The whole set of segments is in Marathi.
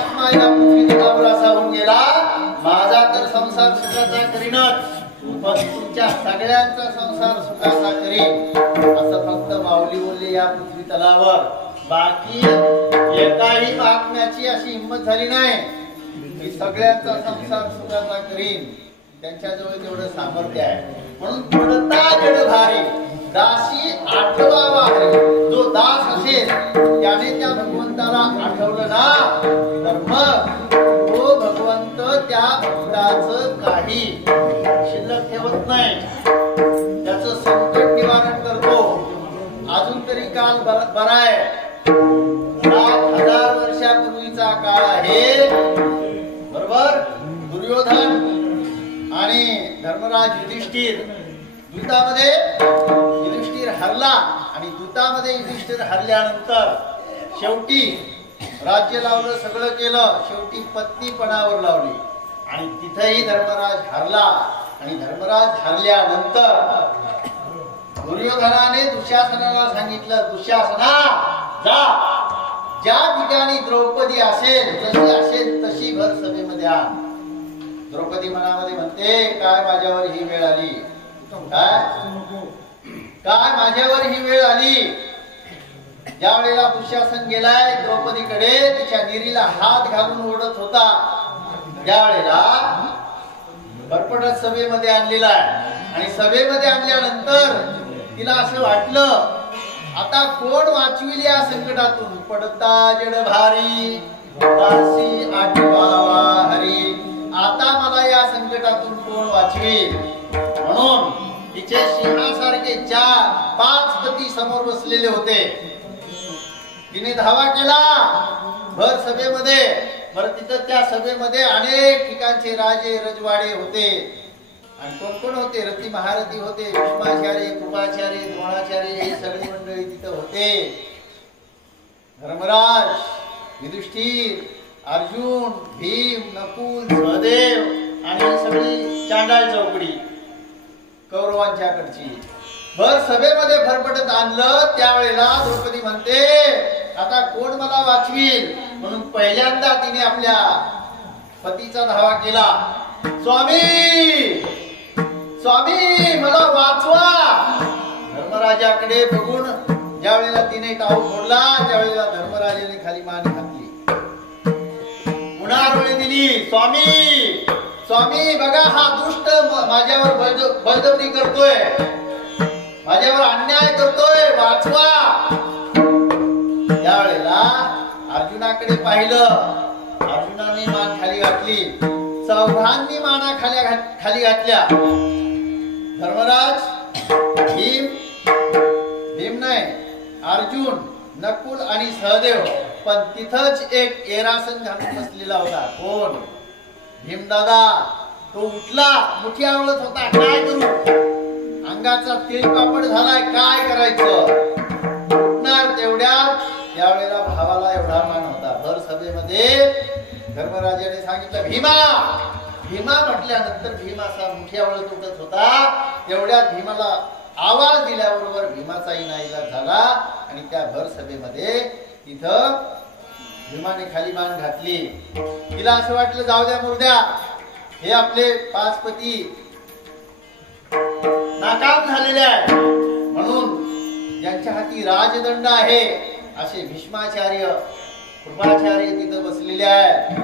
आत्मा या पृथ्वी तलावर असा होऊन गेला, माझा तर संसार सुखाचा करीनच, पण तुमच्या सगळ्यांचा संसार सुखाचा करीन असं फक्त माऊली बोलले या पृथ्वी तलावर. बाकी एकाही महात्म्याची अशी हिंमत झाली नाही की सगळ्यांचा संसार सुखाचा करीन. त्यांच्याजवळ तेवढं सामर्थ्य आहे. म्हणून पडता जड भारी दासी आठवावा हरी. जो दास असेल त्याने त्या भगवंताला आठवलं ना तर मग तो भगवंत त्या भक्ताचं काही शिल्लक ठेवत नाही, त्याचं संकट निवारण करतो. अजून तरी काल बरा आहे. 7,000 वर्षापूर्वीचा काळ आहे, बरोबर. दुर्योधन आणि धर्मराज युधिष्ठिर युद्धामध्ये युधिष्ठिर हरला आणि युद्धामध्ये युधिष्ठिर हरल्यानंतर शेवटी राज्य लावलं, सगळं केलं, शेवटी पत्नी पणावर लावली आणि तिथेही धर्मराज हरला. आणि धर्मराज हरल्यानंतर दुर्योधनाने दुःशासनाला सांगितलं, दुःशासना जा, ज्या ठिकाणी द्रौपदी असेल, जशी असेल तशी भर सभेमध्ये आण. द्रौपदी मनामध्ये म्हणते, काय माझ्यावर ही वेळ आली, काय माझ्यावर ही वेळ आली. ज्या वेळेला दुःशासन गेलाय द्रौपदीकडे, तिच्या निरीला हात घालून ओढत होता, त्यावेळेला भरपटत सभेमध्ये आणलेला आहे. आणि सभेमध्ये आणल्यानंतर तिला असं वाटलं, आता कोण वाचविल या संकटातून. पडता जड भारी दासी आठवावा हरी. आता मला या संकटातून कोण वाचवेल. म्हणून तिचे सिंहासारखे 4-5 पती समोर बसलेले होते. तिने धावा केला भर सभेमध्ये. बरं, तिथं त्या सभेमध्ये अनेक ठिकाणचे राजे रजवाडे होते. आणि कोण कोण होते? रती महारथी होते, भीष्माचार्य, कृपाचार्य, द्रोणाचार्य, हे सगळी मंडळी तिथं होते. धर्मराज, युधिष्ठिर, अर्जुन, भीम, नकुल, सहदेव आणि सगळी चांडाळ चौकडी कौरवांच्याकडची भर सभेमध्ये भरपटत आणलं. त्यावेळेला द्रौपदी म्हणते, आता कोण मला वाचवील. म्हणून पहिल्यांदा तिने आपल्या पतीचा धावा केला, स्वामी स्वामी मला वाचवा. धर्मराजाकडे बघून ज्या वेळेला तिने टाळू फोडला, त्यावेळेला धर्मराजाने खाली मान घातली, पुन्हा डोळे दिली, स्वामी स्वामी बघा, हा दुष्ट माझ्यावर बळजबरी करतोय, माझ्यावर अन्याय करतोय, वाचवा. त्यावेळेला अर्जुनाकडे पाहिलं, अर्जुनाने मान खाली घातली, चौघांनी माना खाली घातल्या. धर्मराज, भीम नाही, अर्जुन, नकुल आणि सहदेव. पण तिथंच एक एरासन घालून बसलेला होता. कोण? भीमदादा. तो उठला, मुठी आवळत होता, काय करू, अंगाचा तिळपापड झालाय, काय करायचं. उठणार तेवढ्यात त्यावेळेला भावाला एवढा मान होता भर सभेमध्ये. धर्मराजाने सांगितलं, भीमा भीमा म्हटल्यानंतर भीम असा मुठी आवळत उठत होता. तेवढ्यात भीमाला आवाज दिल्याबरोबर भीमाचाही नाईलाज झाला आणि त्या भर सभेमध्ये तिथं भीमाने खाली मान घातली. तिला असं वाटलं, जाऊ द्या मुर्द्या, हे आपले 5 पती नाकाम झालेले आहेत. म्हणून ज्यांच्या हाती राजदंड आहे असे भीष्माचार्य, कृपाचार्य तिथं बसलेले आहेत.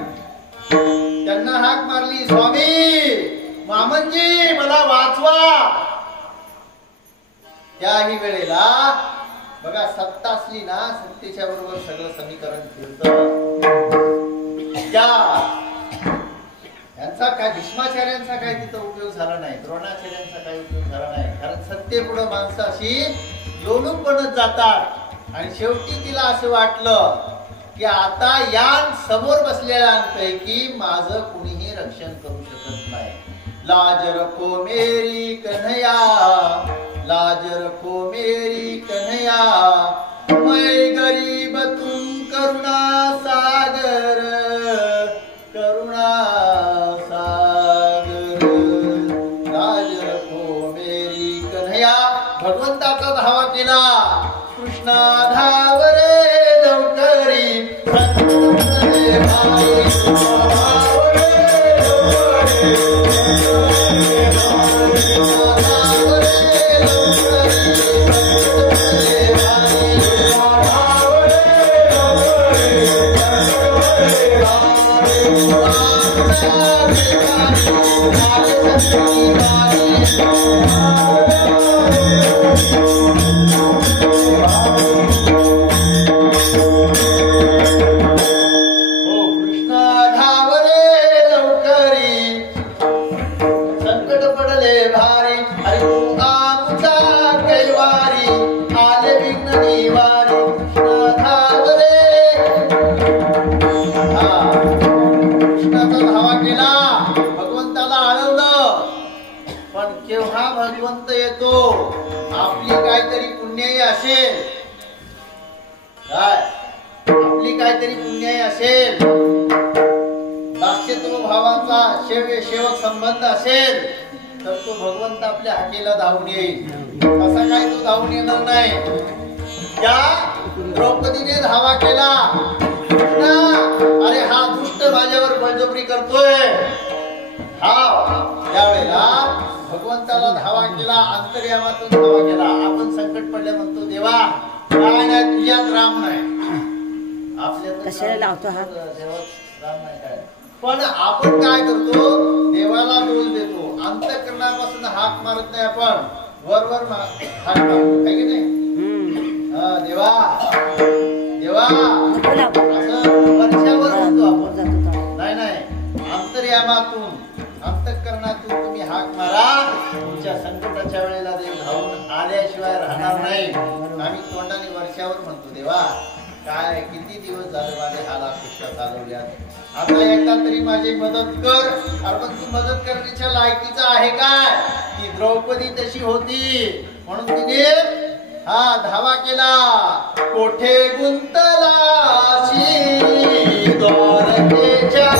त्यांना हाक मारली, स्वामी मामनजी मला वाचवा. त्याही वेळेला बघा, सत्ता असली ना, सत्तेच्या बरोबर सगळं समीकरण फिरतं. यांचा काय, भीष्माचार्यांचा काही तिथं उपयोग झाला नाही, द्रोणाचार्यांचा काही उपयोग झाला नाही. कारण सत्तेपुढे माणसं अशी लोलूप बनत जातात. आणि शेवटी तिला असं वाटलं की आता या समोर बसलेल्यांपैकी माझं कुणीही रक्षण करू शकत नाही. लाज रखो मेरी कन्हैया, लाज रखो मेरी कन्हैया, मैं गरीब तुम करुणा सागर, करुणा सागर, लाज रखो मेरी कन्हैया. भगवंताचा धावा केला, कृष्णा धावरे लवकरी, भगवंत येतो आपली काहीतरी पुण्याई असेल, काय आपली काहीतरी पुण्याई असेल, दास्यत्व भावाचा सेवक संबंध असेल तर तो भगवंत आपल्या हाकेला धावून येईल. असा काय तो धावून येणार नाही. त्या द्रौपदीने धावा केला, अरे हा दुष्ट माझ्यावर बळजबरी करतोय. हा त्यावेळेला भगवंताला धावा केला, अंतर्यामातून धावा केला. आपण संकट पडले म्हणतो देवा काय नाही तुझ्यात राम नाही, आपल्यात कशाला लावतो हा राम नाही काय. पण आपण काय करतो, देवाला दोष देतो, अंतःकरणापासून हाक मारत नाही. आपण वरवर हाक मारतो काय की नाही. देवा देवा असं वर्षावर म्हणतो आपण, नाही नाही अंतर्यामातून अंतःकरणातून तुम्ही हाक मारा. तुमच्या संकटाच्या वेळेला देव धावून आल्याशिवाय राहणार नाही. आम्ही तोंडाने वर्षावर म्हणतो देवा काय किती दिवस झाले माझे हाल अपेक्षा चालवल्यात, आता एकदा तरी माझी मदत कर. अरे पण तू मदत करण्याच्या लायकीचा आहे काय. ती द्रौपदी तशी होती म्हणून तिने हा धावा केला. कोठे गुंतलाशी द्वारकेच्या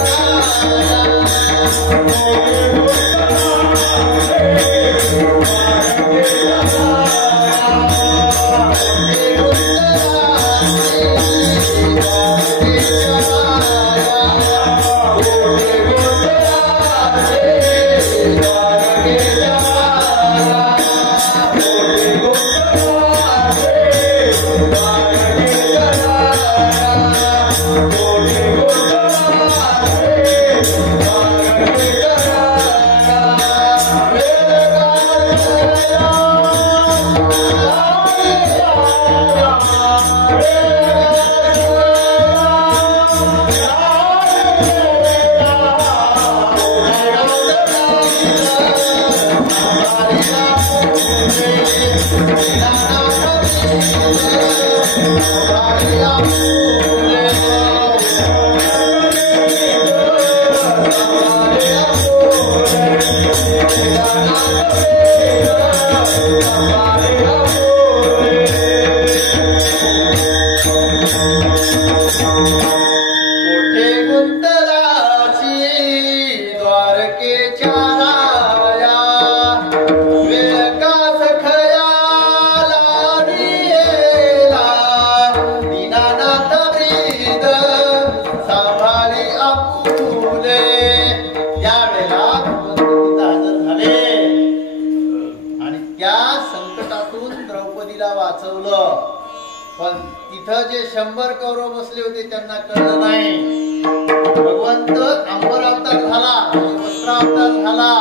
पण तिथं जे 100 कौरव बसले होते त्यांना कळलं नाही. भगवंत अंबर अवतार झाला, वस्त्र अवतार झाला,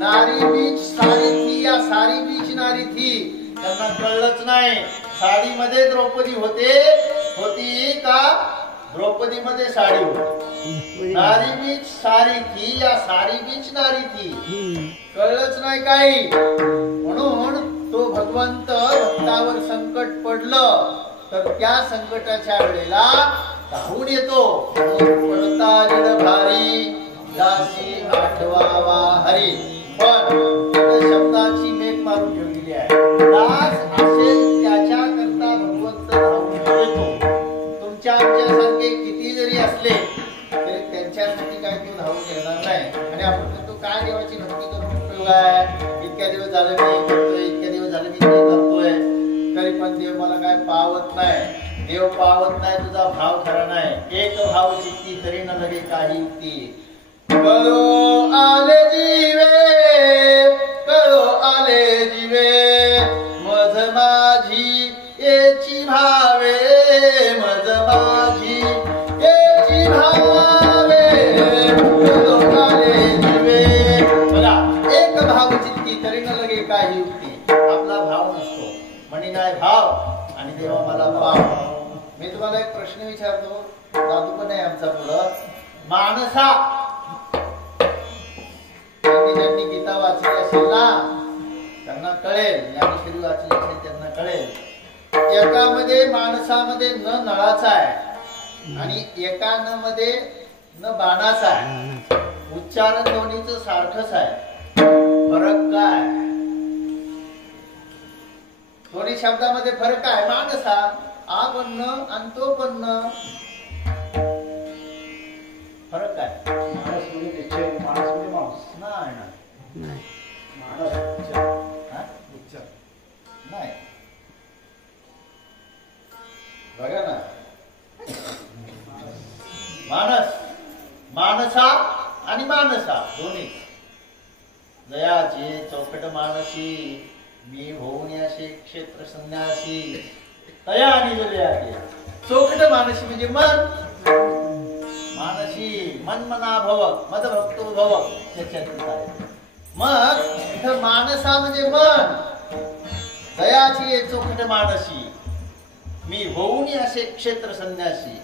नारी बीच सारी थी या सारी बीच नारी थी, त्यांना कळलंच नाही. साडीमध्ये द्रौपदी होती का द्रौपदी मध्ये साडी होती. नारी बीच सारी थी या सारी बीच नारी थी, कळलंच नाही काही. म्हणून तो भगवंत भक्तावर संकट पडलं तर त्या संकटाच्या वेळेला धावून येतो. पडता जड भारी दासी आठवावा हरी. पण शब्दाची मेघ मारून ठेवलेली आहे. दास असेल त्याच्या करता भगवंत धावून येतो. तुमच्या आमच्यासारखे किती जरी असले तरी त्यांच्यासाठी काय तो धावून येणार नाही. आणि आपण म्हणतो काय देवाची भक्ती करून उपयोग आहे, इतक्या दिवस झालं मी करतोय, इतक्या दिवस झालं मी ते करतोय, तरी पण देव मला काय पावत नाही. देव पावत नाही तुझा भाव खरा नाही. एक भाव चित्ती तरी न लगे काही युक्ती. कळो आले जीवे, कळो आले जीवे, मज माझी येची भावे, मज माझी येची भावे, कळो आले जीवे. बघा, एक भाव चित्ती तरी न लगे काही युक्ती. आपला भाव नसतो, म्हणी नाही भाव आणि देवा मला भाव. मी तुम्हाला एक प्रश्न विचारतो, दादू पण आहे आमचा पुढं. माणसा ज्यांनी गीता वाचली असेल ना त्यांना कळेल, ज्ञानेश्वरी वाचली असेल त्यांना कळेल. एकामध्ये माणसामध्ये न नळाचा आहे आणि एकामध्ये न बाणाचा आहे. उच्चारण दोन्हीच सारखंच आहे. फरक काय? दोन्ही शब्दामध्ये फरक आहे. माणसा आ पण न आणि तो पण न, फरक काय? माणूस म्हणजे निश्चय, माणूस म्हणजे माणूस नाही, माणूस उच्चार नाही. बघा ना, मानस, मानसा आणि मानसा दोन्ही. दयाची चौकट मानसी, मी होऊन असे क्षेत्र संन्यासी, तया निजले आहे. चौकट मानसी म्हणजे मन, मानसी मन मना भव, मद भक्तो भव, त्याच्यात मग इथं मानसा म्हणजे मन, दयाची चौकट मानसी, मी होऊन असे क्षेत्र संन्यासी.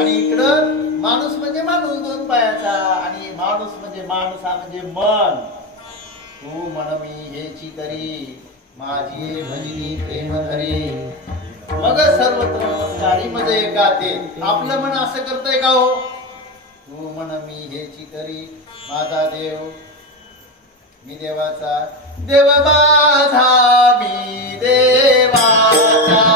आणि इकडं माणूस म्हणजे माणूस दोन पायाचा, आणि माणूस म्हणजे माणसा म्हणजे मन. तू म्हण मी हेची तरी, माझी भजनी प्रेम धरी, मग सर्वत्र नमस्कारी मध्ये गाते. आपलं मन असं करतंय का हो? तू म्हण मी हेची तरी, माझा देव मी देवाचा, देव माझा मी देवाचा,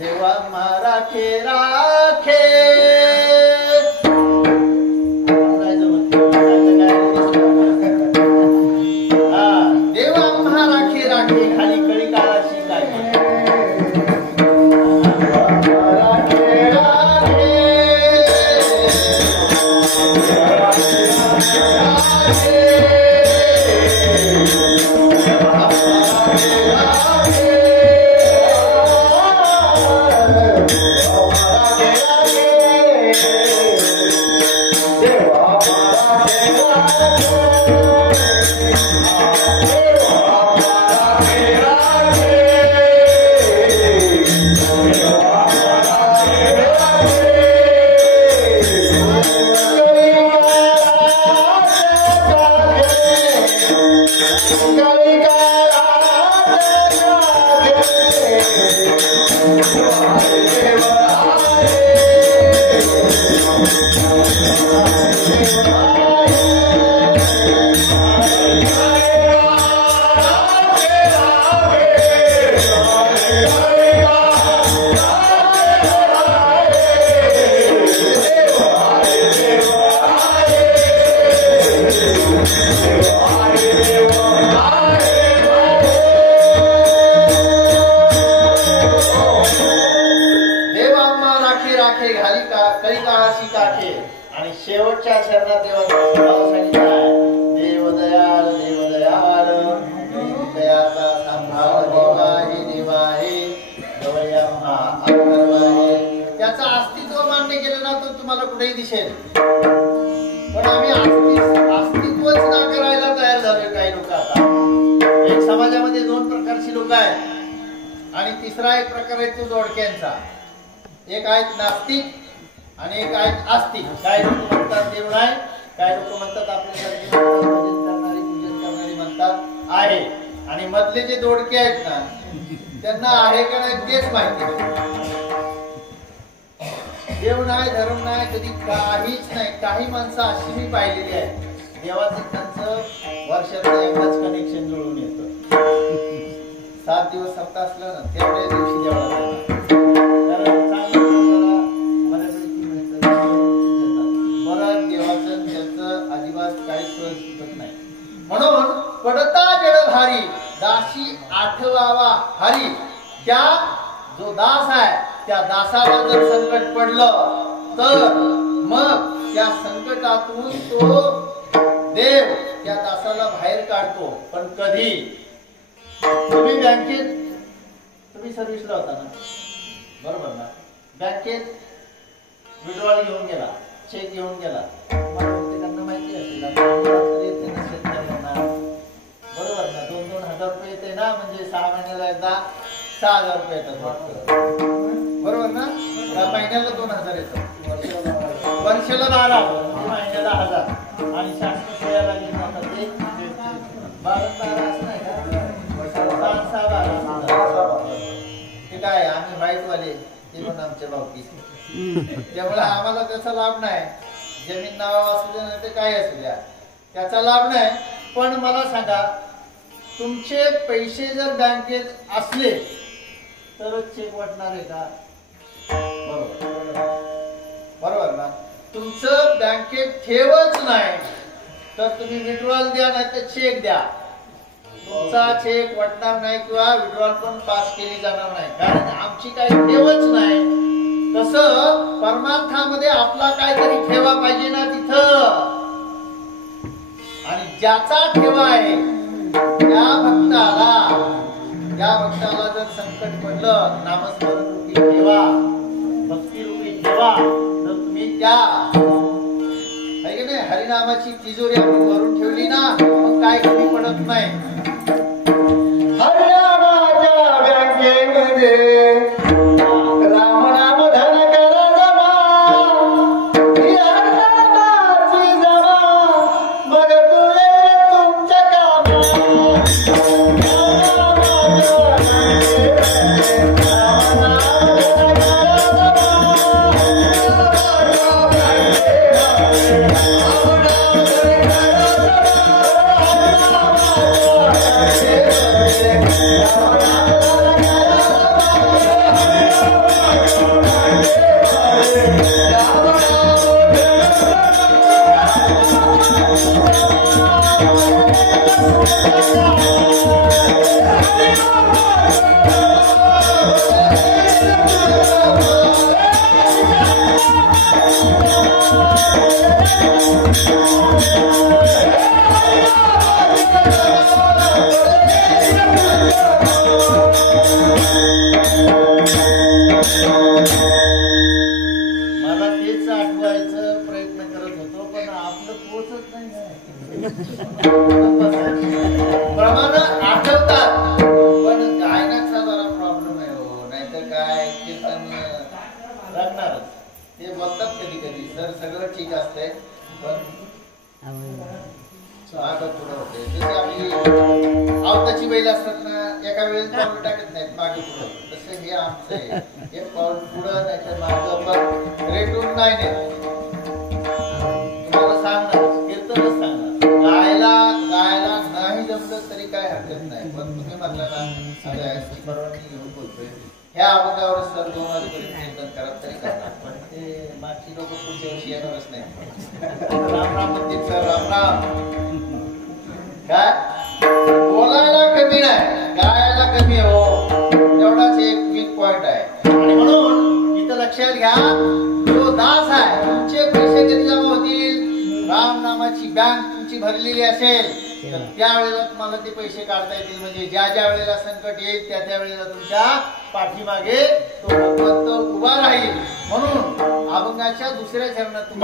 देवा राखे राखे देवा राखे राखे खाली कळी काळाची काय शेवटच्या शरणात देवाचा नाव सांगितलं देव दयाल दयाचा सांभाळ देवा हे गवळ्यांना अथर्व आहे. त्याचं अस्तित्व मान्य केलं ना तर तुम्हाला कुठेही दिसेल. पण आम्ही अस्तित्वच नाकारायला तयार झालोय काही लोक. आता एक समाजामध्ये दोन प्रकारची लोक आहेत आणि तिसरा एक प्रकार आहे तो दोडक्यांचा. एक आहेत नास्तिक आणि एक आहेत आस्तिक. काय लोक म्हणतात देव नाही, काय लोक म्हणतात आपल्यासारखे भजन करणारी पूजन करणारी म्हणतात आहे. आणि मधले जे दोडके आहेत ना त्यांना आहे का नाही तेच माहिती. देव नाही, धर्म नाही, कधी काहीच नाही. काही माणसं अशी मी पाहिलेली आहेत देवाचं त्यांचं वर्षातलं एकदाच कनेक्शन जुळून येतं. 7 दिवस सप्ताह असलं ना तेवढ्या दिवशी देवाला देवाचं त्याचं अजिबात काही सहज सुटत नाही. म्हणून पडता जडधारी दासी आठवावा हरी. त्या जो दास आहे त्या दासाला जर संकट पडलं तर मग त्या संकटातून तो देव त्या दासाला बाहेर काढतो. पण कधी तुम्ही बँकेत तुम्ही सर्व्हिसला होता ना, बरोबर ना, बँकेत विड्रॉल घेऊन गेला, चेक घेऊन गेला, प्रत्येकांना माहिती असेल बरोबर ना. 2-2 हजार रुपये येते ना, म्हणजे 6 महिन्याला एकदा 6,000 रुपये येतात बरोबर ना. महिन्याला 2,000 येतात, वर्षाला 12, महिन्याला 1000 आणि शासकीय सोयाला घेतात ते 12 असं नाही का, 6-12 ते काय आम्ही व्हाईटवाले ते पण आमच्या भावकी. त्यामुळे आम्हाला त्याचा लाभ नाही. जमीन नाव असू द्या नाही ते काय असू द्या त्याचा लाभ नाही. पण मला सांगा तुमचे पैसे जर बँकेत असले तरच चेक वाटणार आहे का? बरोबर ना. तुमचं बँकेत ठेवच नाही तर तुम्ही विड्रॉल द्या नाही तर चेक द्या, तुमचा चेक वाटणार नाही किंवा विड्रॉल पण पास केली जाणार नाही. कारण आमची काही ठेवच नाही. तसं परमार्थामध्ये आपला काहीतरी ठेवा पाहिजे ना तिथं. आणि ज्याचा ठेवा आहे त्या भक्ताला जर संकट पडलं, नामस्मरण रूपी ठेवा, भक्ती रूपी ठेवा, तर तुम्ही त्या हरिनामाची तिजोरी आपण भरून ठेवली ना मग काय कमी पडत नाही. हरिनामाच्या बँकेमध्ये रामनाम धन करा जमा, मग तुले तुमच्या प्रमाण आठवतात पण गायनाचा जरा प्रॉब्लेम आहे हो. नाहीतर काय कीर्तन लागणारच. ते बोलतात कधी कधी सर सगळं ठीक असतंय पण मागं पुढं होते. जशी आपली आवताची बैल असतात ना, एका वेळेस पाऊल टाकत नाहीत मागे पुढं, तसं हे आमचं आहे. एक पाऊल पुढं नाही तर मागं, पण रेटून नाही नेत. तुम्हाला सांगणार कीर्तनच सांगणार, गायला नाही जमलं तरी काय हरकत नाही, पण तुम्ही म्हटलं ना परवानगी घेऊन बोलतोय ह्या अभंगावर सर 2 वाजेपर्यंत कीर्तन करा तरी करणार, पण ते मागची लोक पुढच्या वर्षी येणारच नाही. राम राम म्हणतील सर, राम राम. काय बोलायला कमी नाही, गायला कमी हो, तेवढाच एक वीक पॉइंट आहे. आणि म्हणून इथं लक्षात घ्या, जो दास आहे तुमचे पैसे कधी जमा होतील, राम नामाची बँक तुमची भरलेली असेल तर त्यावेळेला तुम्हाला ते पैसे काढता येतील. म्हणजे ज्या ज्या वेळेला संकट येईल त्या त्या वेळेला तुमच्या पाठीमागे तो भगवंत उभा राहील. म्हणून अभंगाच्या दुसऱ्या चरणात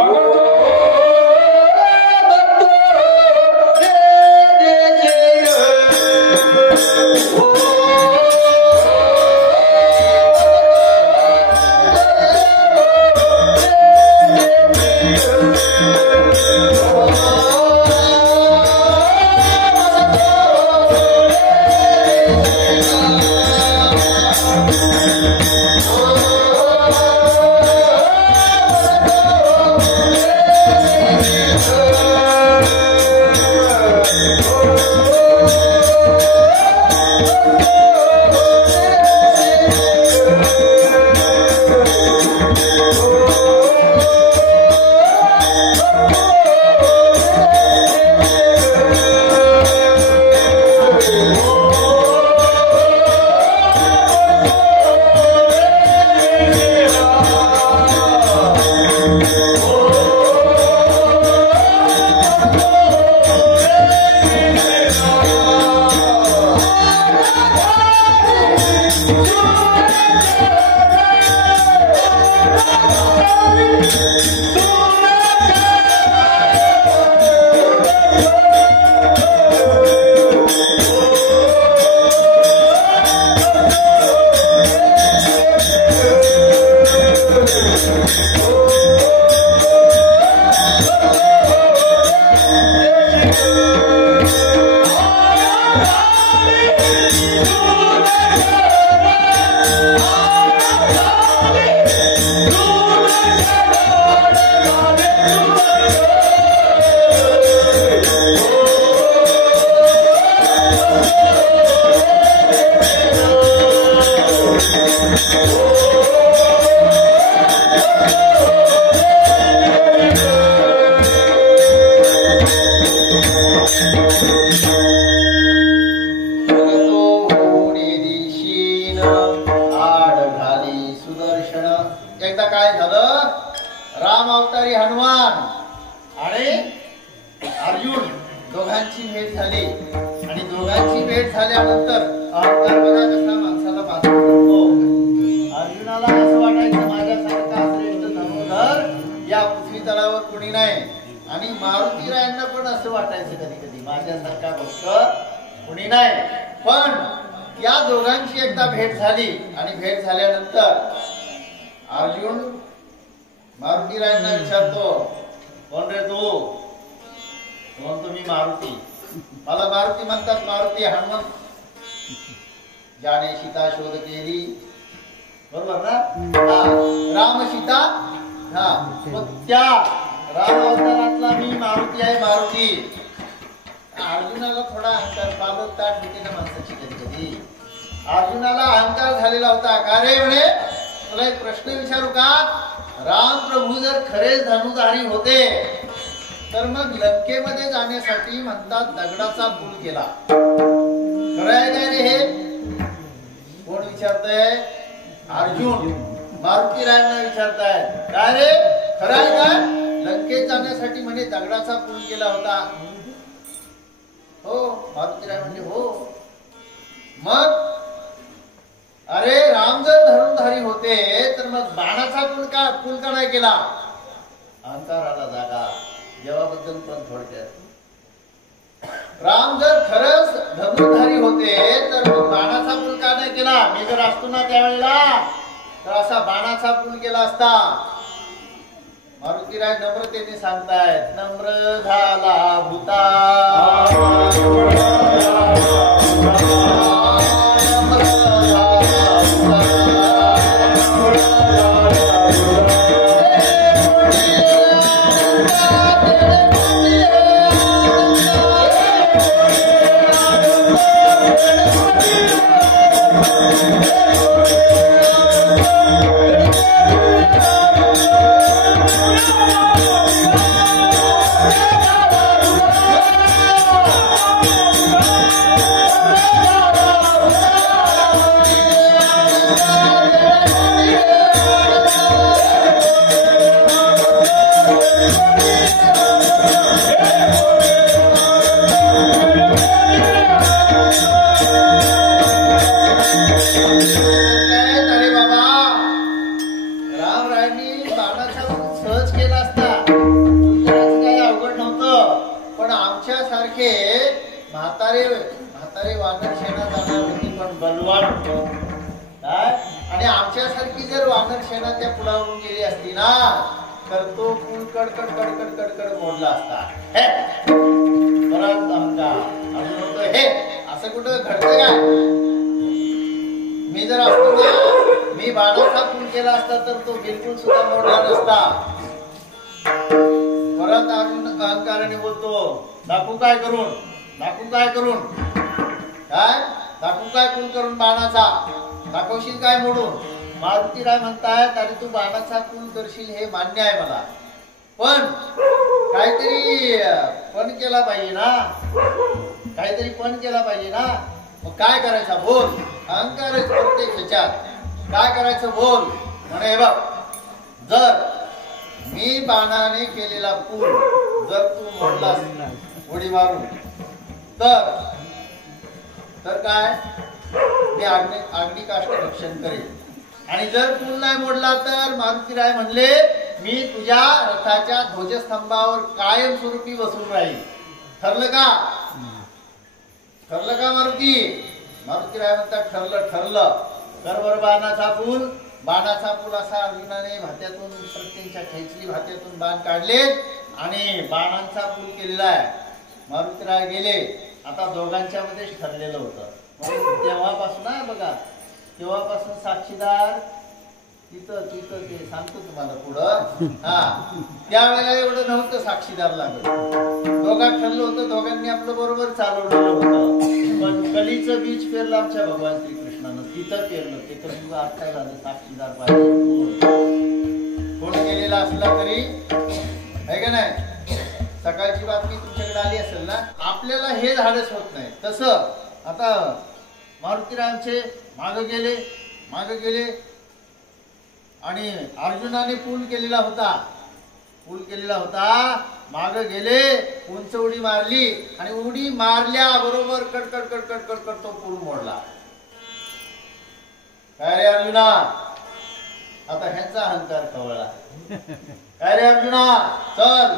मारुतीराय नम्रतेने सांगतायत, नम्र झाला भूता म्हातारे वानर शेणा जाणार होती, पण बलवान होतो काय. आणि आमच्यासारखी जर वानर शेणा त्या पुलावरून गेली असती ना, तर तो पूल कडकड कडकड कडकड मोडला असता. परत अहंकार हे असं कुठं घडतं काय. मी जर असतो ना, मी बाणाचा पूल केला असता तर तो बिलकुल सुद्धा मोडला नसता. परत अहंकाराने बोलतो, दाखवू काय करून, दाखवू काय करून, काय दाखवू काय पूल करून बाणाचा, दाखवशील काय मोडून. मारुतीराय म्हणतायत, अरे तू बाणाचा पूल करशील हे मान्य आहे मला, पण काहीतरी पण केला पाहिजे ना, काहीतरी पण केला पाहिजे ना. मग काय करायचा बोल. अहंकार प्रत्येक ह्याच्यात काय करायचं बोल. म्हणे हे बघ, जर मी बाणाने केलेला पूल जर तू मोडलास उडी मारून, तर काय मी अग्नी काष्ट रक्षण करेल. आणि जर पूल नाही मोडला तर मारुतीराय म्हणले, मी तुझ्या रथाच्या ध्वजस्तंभावर कायमस्वरूपी बसून राहील. ठरलं का, ठरलं का मारुती. मारुतीराय म्हणतात, ठरलं ठरलं. कर बर बाणाचा पूल. बाणाचा पूल असा अर्जुनाने भात्यातून प्रत्येच्या खेचली, भात्यातून बाण काढले आणि बाणांचा पूल केलेला आहे. मारुतीराय गेले. आता दोघांच्या मध्येच ठरलेलं होतं. तेव्हापासून आहे बघा, तेव्हापासून साक्षीदार तिथं तिथं ते सांगतो तुम्हाला पुढं. त्यावेळेला एवढं नव्हतं साक्षीदार लागत. दोघांत ठरलं होतं, दोघांनी आपलं बरोबर चालवलेलं होतं. पण कलीचं बीज पेरलं आमच्या भगवान श्रीकृष्णानं, तिथं पेरलं. ते कधी आज काय झालं, साक्षीदार पाहिजे. कोण केलेला असला तरी आहे का नाही. सकाळची बातमी तुमच्याकडे आली असेल ना, आपल्याला हे धाडस होत नाही. तसं आता मारुतीरायांचे मागे गेले आणि अर्जुनाने पूल केलेला होता, मागे गेले, उंच उडी मारली आणि उडी मारल्या बरोबर कडकड कडकड कडकड तो पूल मोडला. काय रे अर्जुना, आता ह्यांचा अहंकार कवळला. काय रे अर्जुना, चल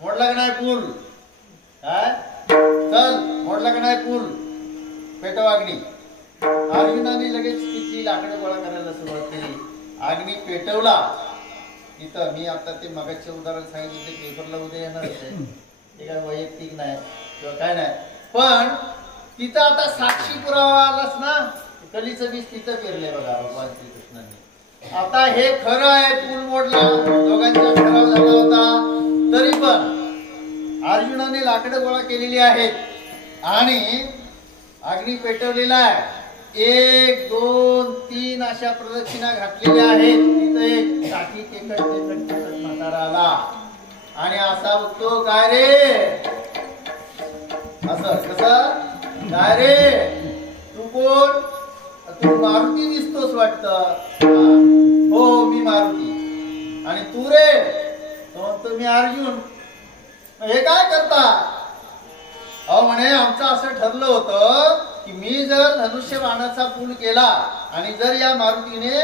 मोडला का नाही पूल, काय चल मोडला का नाही पूल, पेटव अग्नी. अर्जुनाने लगेच तिथली लाकडं गोळा करायला सुरुवात केली. अग्नी पेटवला. तिथं मी आता ते मगाचे उदाहरण सांगितलं, ते पेपरला उद्या येणार आहे, ते काय वैयक्तिक नाही किंवा काय नाही, पण तिथं आता साक्षी पुरावा आलाच ना. कलीचं बीज तिथं पेरले बघा भगवान श्रीकृष्णांनी. आता हे खरं आहे, पूल मोडला, दोघांचा ठराव झाला होता, तरी पण अर्जुनाने लाकडं गोळा केलेली आहेत आणि अग्नी पेटवलेला आहे. 1 2 3 अशा प्रदक्षिणा घातलेल्या आहेत. तिथं एक टाकी तेकट म्हातारा आला आणि असा बघतो, काय रे, असं कसं, काय रे तू कोण, तू मारुती दिसतोस वाटतं. हो मी मारुती. आणि तू रे, तो म्हणतो मी अर्जुन. हे काय करता. अहो म्हणे, आमचं असं ठरलं होतं की मी जर धनुष्य बाणाचा पूल केला आणि जर या मारुतीने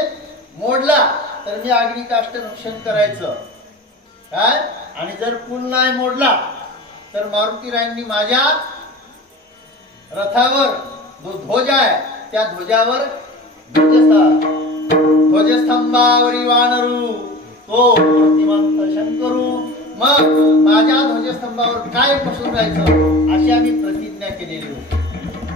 मोडला तर मी अग्नी काष्ट रक्षण करायचं काय. आणि जर पूल नाही मोडला तर मारुतीरायांनी माझ्या रथावर जो ध्वज आहे त्या ध्वजावर ध्वजस्तंभावरी वानरू तो मूर्तिमंत शंकरू मग माझ्या ध्वजस्तंभावर काय बसून राहायचं अशी आम्ही प्रतिज्ञा केलेली होती.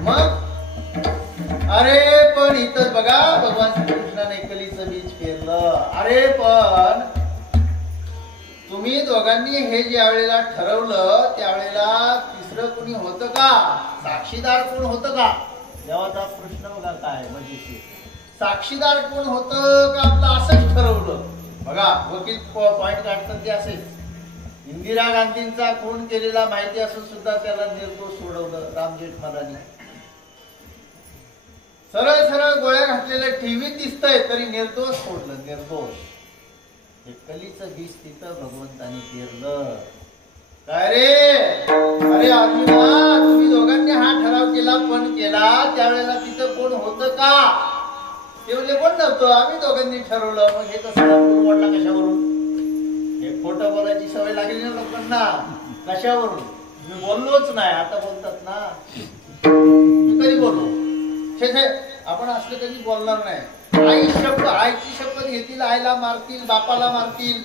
मग अरे पण इथं बघा भगवान श्रीकृष्णाने कलीचं बीज पेरलं. अरे पण तुम्ही दोघांनी हे ज्या वेळेला ठरवलं त्यावेळेला तिसरं कुणी होतं का? साक्षीदार कोण होतं का? देवाचा प्रश्न बघा काय म्हणजे साक्षीदार कोण होतं का? आपलं असंच ठरवलं. बघा वकील पॉइंट काढतात ते असेच. इंदिरा गांधींचा खून केलेला माहिती असून सुद्धा त्याला निर्दोष सोडवलं राम जेठमलानी. सरळ सरळ गोळ्या घातलेल्या टीव्हीत दिसतंय तरी निर्दोष सोडलं. निर्दोष. हे कलीचं बीज तिथं भगवंतानी पेरलं. काय रे? अरे अर्जुना तुम्ही दोघांनी हा ठराव केला पण केला त्यावेळेला तिथं कोण होतं का? ते म्हणजे कोण नव्हतं. आम्ही दोघांनी ठरवलं. मग हे कसं वाटला कशावरून? हे खोटं बोलायची सवय लागली ना लोकांना. कशावरून? मी बोललोच नाही. आता बोलतात ना मी कधी बोललो? आपण असले कधी बोलणार नाही. आईची शपथ घेतील, आईला मारतील, बापाला मारतील.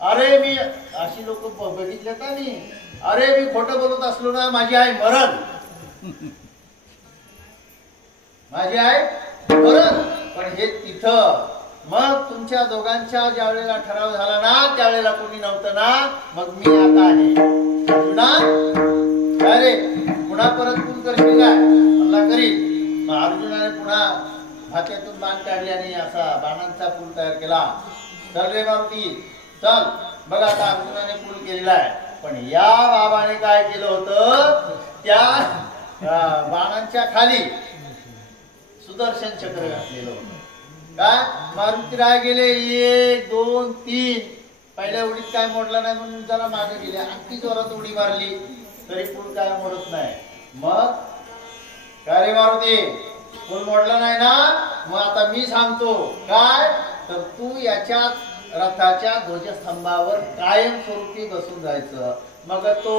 अरे मी अशी लोक बघितले का नाही? अरे मी खोटं बोलत असलो ना माझी आई मरण. माझी आई मरण. पण हे तिथं मग तुमच्या दोघांच्या ज्या वेळेला ठराव झाला ना त्यावेळेला कोणी नव्हतं ना. मग मी आता आहे अर्जुना. अरे पुन्हा परत पूल करशील काय? मला करील. मग अर्जुनाने पुन्हा हातातून बाण काढले आणि असा बाणांचा पूल तयार केला. चल रे मारुती चल. बघा आता अर्जुनाने पूल केलेला आहे. पण या बाबाने काय केलं होतं? त्या बाणांच्या खाली सुदर्शन चक्र घातलेलं होतं. काय मारुती राय गेले 1 2 3. पहिल्या उडीत काय मोडला नाही म्हणून जरा मागे गेले. आणखी जोरात उडी मारली तरी पूल काय मोडत नाही. मग काय रे मारुती पूल मोडला नाही ना? मग आता मी सांगतो काय तर तू याच्या रथाच्या ध्वजस्तंभावर कायम स्वरूपी बसून जायचं. मग तो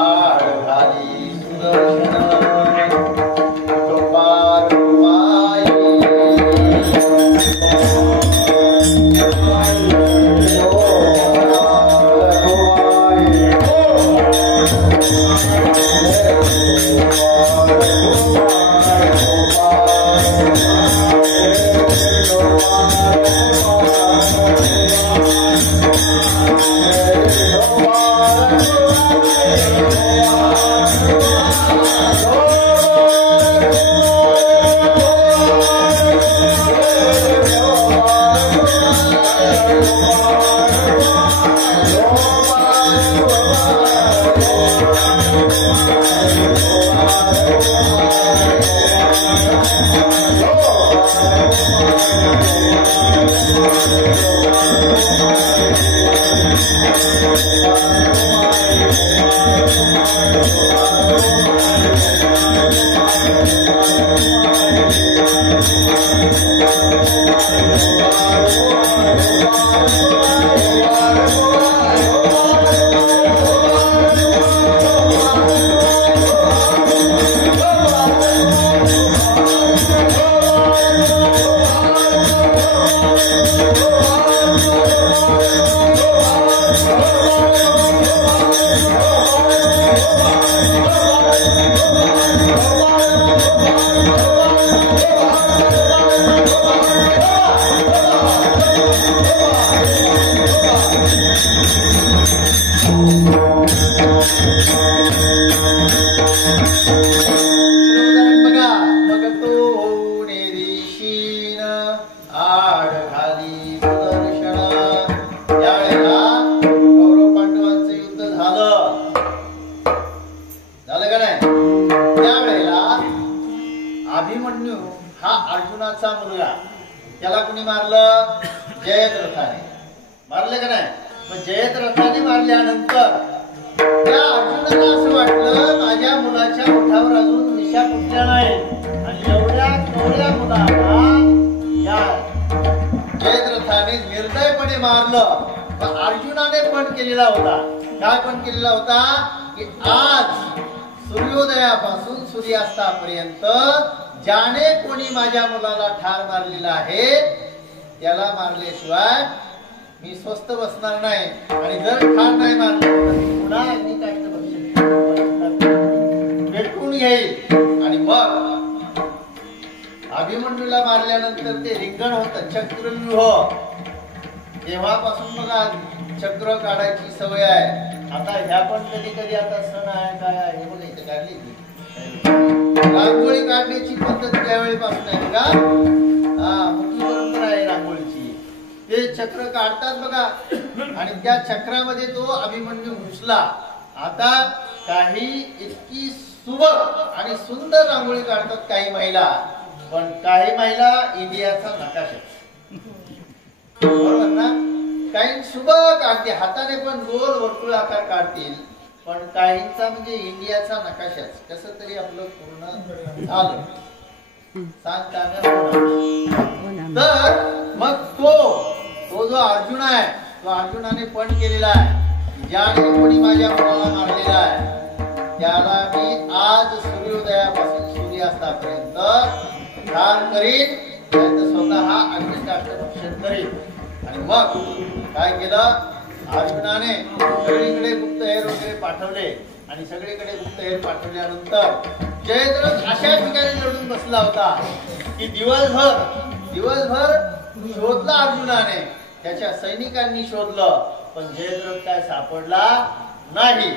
आड घाली सुदर्शन अभिमन्यू हा अर्जुनाचा मुलगा. त्याला कुणी मारलं? जयद्रथाने मारले का नाही? मग जयद्रथाने मारल्यानंतर त्या अर्जुनाला असं वाटलं माझ्या मुलाच्या ओठावर अजून निशा फुटल्या नाही आणि एवढ्या मुलाला या जयद्रथाने निर्दयपणे मारलं. पण अर्जुनाने पण केलेला होता. काय पण केलेला होता की आज सूर्योदयापासून सूर्यास्तापर्यंत ज्याने कोणी माझ्या मुलाला ठार मारलेला आहे त्याला मारल्याशिवाय मी स्वस्थ बसणार नाही, आणि जर ठार नाही मारलं तर मी पुन्हा अग्निकाष्ठ भक्षण भेटून घेईल. आणि मग अभिमन्यूला मारल्यानंतर ते रिंगण होतं चक्रव्यूह. तेव्हापासून बघा चक्र काढायची सवय आहे. आता ह्या पण कधी कधी आता सण आहे काय आहे बघा इथे काढली रांगोळी काढण्याची पद्धत त्यावेळीपासून आहे का. हा मोठी परंपरा आहे रांगोळीची. ते चक्र काढतात बघा, आणि त्या चक्रामध्ये तो अभिमन्यू घुसला. आता काही इतकी सुबक आणि सुंदर रांगोळी काढतात काही महिला, पण काही महिला इंडियाचा नकाशा, बरोबर ना. काही सुबक अगदी हाताने पण गोल वर्तुळ आकार काढतील, पण काहींचा म्हणजे इंडियाचा नकाशाच कसं तरी आपलं पूर्ण झालं सांगता. तर मग तो जो अर्जुन आहे तो अर्जुनाने पण केलेला आहे, ज्याने कोणी माझ्या मुलाला मारलेला आहे त्याला मी आज सूर्योदयापासून सूर्यास्तापर्यंत ठार करीन, स्वतः अग्निकाष्ठ भक्षण करीन. आणि मग काय केलं अर्जुनाने, सगळीकडे गुप्तहेर वगैरे पाठवले, आणि सगळीकडे गुप्तहेर पाठवल्यानंतर जयद्रथ अशा ठिकाणी लढून बसला होता की दिवसभर शोधला अर्जुनाने, त्याच्या सैनिकांनी शोधलं, पण जयद्रथ काय सापडला नाही.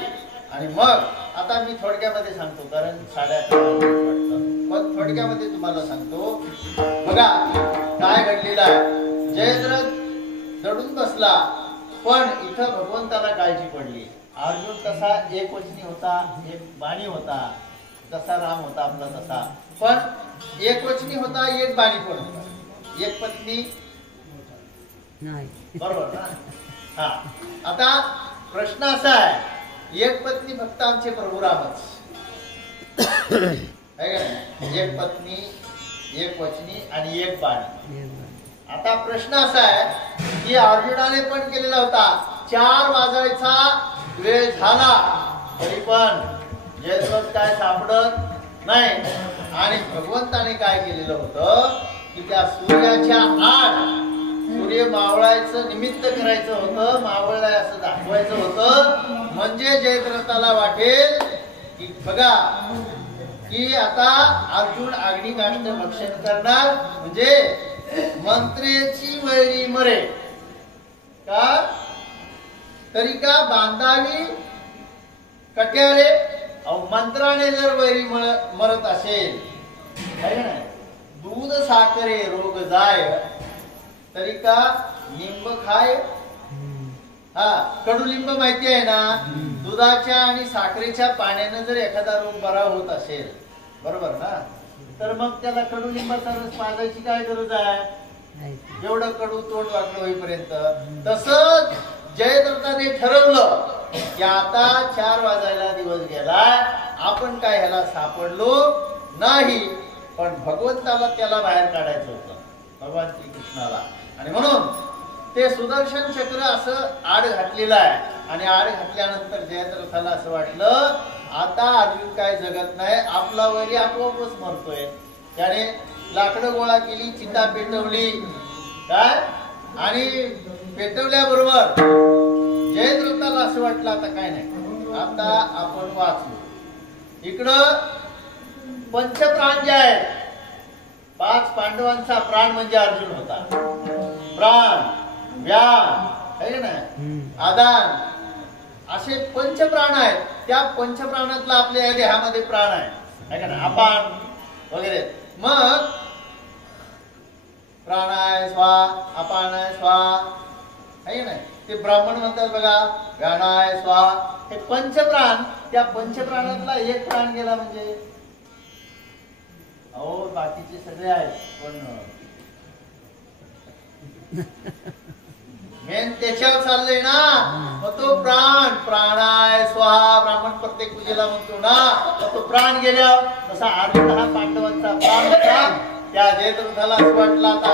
आणि मग आता मी थोडक्यामध्ये सांगतो, कारण 11:30 वाटतं, पण थोडक्यामध्ये तुम्हाला सांगतो. बघा काय घडलेलं आहे. जयद्रथ दडून बसला, पण इथं भगवंताला काळजी पडली. अर्जुन तसा एकवचनी होता, एक बाणी होता, तसा राम होता आपला तसा, पण एकवचनी होता, एक बाणी पण होता, एक पत्नी नाही, बरोबर ना. हा आता प्रश्न असा आहे, एक पत्नी फक्त आमचे प्रभू रामच आहे का. एक पत्नी, एक वचनी आणि एक बाणी. आता प्रश्न असा आहे की अर्जुनाने पण केलेला होता, 4 वाजायचा वेळ झाला तरी पण जयद्रथ काय सापडत नाही. आणि भगवंताने काय केलेलं होतं की त्या सूर्याच्या आड सूर्य मावळायचं निमित्त करायचं होतं, मावळलाय असं दाखवायचं होतं, म्हणजे जयद्रथाला वाटेल की बघा की आता अर्जुन अग्निकाष्ठ भक्षण करणार, म्हणजे मंत्रेची वैरी मरे का, तरी का बांधावी कट्यारे. मंत्राने जर वैरी मरत असेल, दूध साखरे रोग जाय, तरी का लिंब खाय. हा कडुलिंब माहिती आहे ना, दुधाच्या आणि साखरेच्या पाण्याने जर एखादा रोग बरा होत असेल, बरोबर ना, तर मग त्याला कडुलिंबाचा रस पाजायची काय गरज आहे, एवढं कडू तोंड वाटलं होईपर्यंत. तसंच जयद्रथाने ठरवलं की आता 4 वाजायला दिवस गेलाय, आपण काय ह्याला सापडलो नाही, पण भगवंताला त्याला बाहेर काढायचं होतं, भगवान श्रीकृष्णाला. आणि म्हणून ते सुदर्शन चक्र असं आड घातलेलं आहे. आणि आड घातल्यानंतर जयद्रथाला असं वाटलं आता अर्जुन काय जगत नाही, आपला वैरी आपोआपच मरतोय. त्याने लाकडं गोळा केली, चिता पेटवली काय, आणि पेटवल्याबरोबर जयद्रथाला असं वाटलं आता काय नाही, आता आपण वाचलो. इकडं पंचप्राण जे आहेत, 5 पांडवांचा प्राण म्हणजे अर्जुन होता. प्राण, व्यान आहे ना, आदान, असे पंचप्राण आहेत. त्या पंचप्राणातला आपल्या देहामध्ये प्राण आहे का ना, अपान वगैरे. मग प्राणाय स्वा, अपानाय स्वा आहे ना, ते ब्राह्मण म्हणतात बघा, व्यानाय स्वा, हे पंचप्राण. त्या पंचप्राणातला एक प्राण गेला म्हणजे अहो बाकीचे सगळे आहेत, पण मेन त्याच्यावर चाललंय ना. मग तो प्राण, प्राणाय स्वाहा, ब्राह्मण प्रत्येक पूजेला म्हणतो ना, तो प्राण गेल्यावर तसा अर्जुन हा पांडवांचा प्राण होता. त्या जयद्रथाला असं वाटलं आता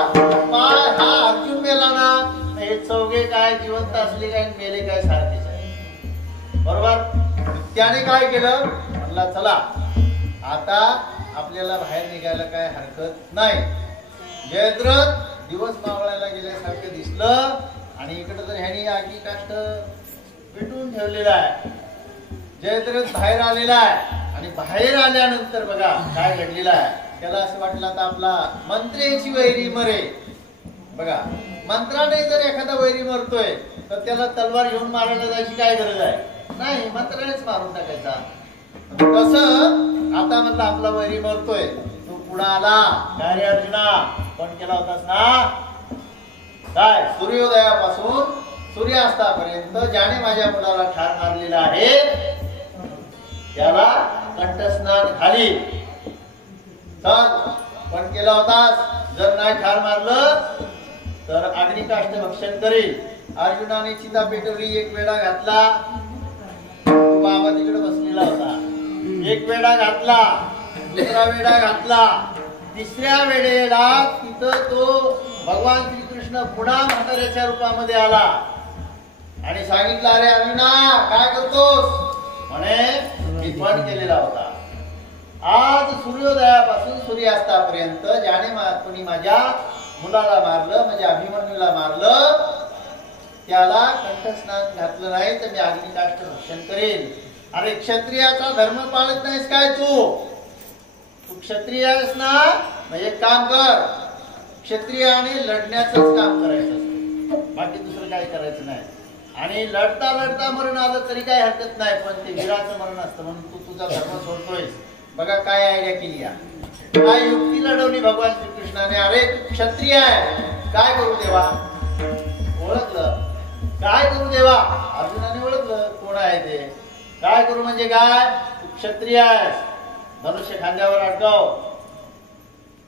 हा अर्जुन मेला ना, हे चौघे काय जिवंत असले काय मेले काय सारखेच आहे, बरोबर. त्याने काय केलं, म्हणला चला आता आपल्याला बाहेर निघायला काय हरकत नाही. जयद्रथ दिवस मावळायला गेल्यासारखं दिसलं आणि इकडे तर ह्यानी आगी काष्ट पेटून ठेवलेला आहे. जयद्रथ बाहेर आलेला आहे आणि बाहेर आल्यानंतर बघा काय घडलेलं आहे. त्याला असं वाटलं आता आपला मंत्र्याची वैरी मरे. बघा मंत्राने जर एखादा वैरी मरतोय तर त्याला तलवार घेऊन मारायला जायची काय गरज आहे? नाही, मंत्रानेच मारून टाकायचा. कसं आता म्हणलं आपला वैरी मरतोय, तू पुढे आला काय रे अर्जुना? पण केला होतास ना काय? सूर्योदयापासून सूर्यास्तापर्यंत ज्याने माझ्या मुलाला ठार मारलेला आहे त्याला कंठस्नान घाली. चल पण केला होतास, जर नाही ठार मारलं तर अग्निकाष्ट भक्षण करील. अर्जुनाने चिता पेटवली, एक वेळा घातला, बाबा तिकडे बसलेला होता. एक वेळा घातला, दुसरा वेळा घातला, तिसऱ्या वेळेला तिथं तो भगवान श्रीकृष्ण पुन्हा म्हाताऱ्याच्या रूपामध्ये आला आणि सांगितलं, अरे अर्जुना काय करतोस? म्हणे मी पण केलेला होता. आज सूर्योदयापासून सूर्यास्तापर्यंत ज्याने कोणी माझ्या मुलाला मारलं, म्हणजे अभिमन्यूला मारलं, त्याला कंठस्नान घातलं नाही तर मी अग्निकाष्ट भक्षण करेन. अरे क्षत्रियाचा धर्म पाळत नाहीस काय तू? तू क्षत्रिय आहेस ना, मग एक काम कर, क्षत्रियाने लढण्याचंच काम करायचं असतं, बाकी दुसरं काही करायचं नाही. आणि लढता लढता मरण आलं तरी काही हरकत नाही, पण ते वीराचं मरण असतं, म्हणून तू तुझा धर्म सोडतोयस. बघा काय आयडिया केली, काय युक्ती लढवली भगवान श्रीकृष्णाने. अरे तू क्षत्रिय आहे, काय करू देवा? ओळखलं, काय करू देवा? अर्जुनाने ओळखलं कोण आहे ते. काय करू म्हणजे काय? तू क्षत्रिय आहेस, धनुष्य खांद्यावर अडकव,